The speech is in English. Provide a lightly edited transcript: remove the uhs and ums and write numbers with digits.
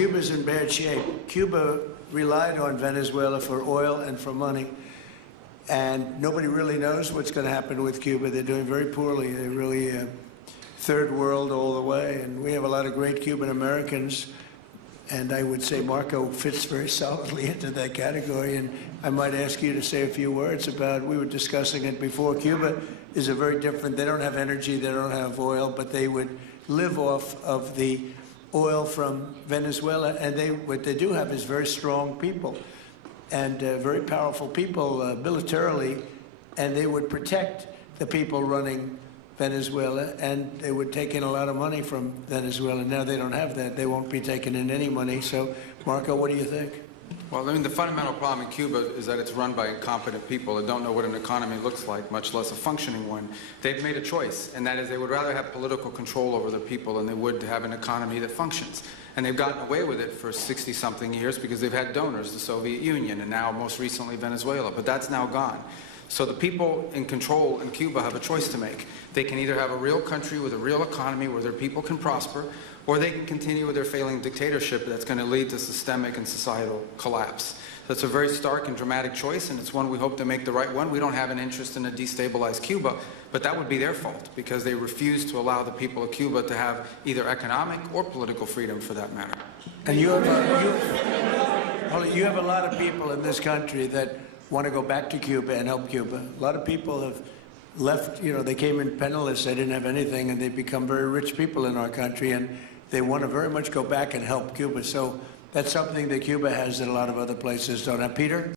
Cuba's in bad shape. Cuba relied on Venezuela for oil and for money, and nobody really knows what's going to happen with Cuba. They're doing very poorly. They're really third world all the way, and we have a lot of great Cuban Americans, and I would say Marco fits very solidly into that category. And I might ask you to say a few words about, we were discussing it before, Cuba is a very different, they don't have energy, they don't have oil, but they would live off of the oil from Venezuela, and what they do have is very strong people and very powerful people militarily, and they would protect the people running Venezuela, and they would take in a lot of money from Venezuela. Now they don't have that. They won't be taking in any money. So, Marco, what do you think? Well, I mean, the fundamental problem in Cuba is that it's run by incompetent people that don't know what an economy looks like, much less a functioning one. They've made a choice, and that is they would rather have political control over their people than they would have an economy that functions. And they've gotten away with it for 60-something years because they've had donors, the Soviet Union, and now most recently Venezuela. But that's now gone. So the people in control in Cuba have a choice to make. They can either have a real country with a real economy where their people can prosper, or they can continue with their failing dictatorship that's going to lead to systemic and societal collapse. That's a very stark and dramatic choice, and it's one we hope to make the right one. We don't have an interest in a destabilized Cuba, but that would be their fault because they refuse to allow the people of Cuba to have either economic or political freedom for that matter. And you have a lot of people in this country that want to go back to Cuba and help Cuba. A lot of people have left, you know, they came in penniless, they didn't have anything, and they've become very rich people in our country, and they want to very much go back and help Cuba. So that's something that Cuba has that a lot of other places don't have. Peter?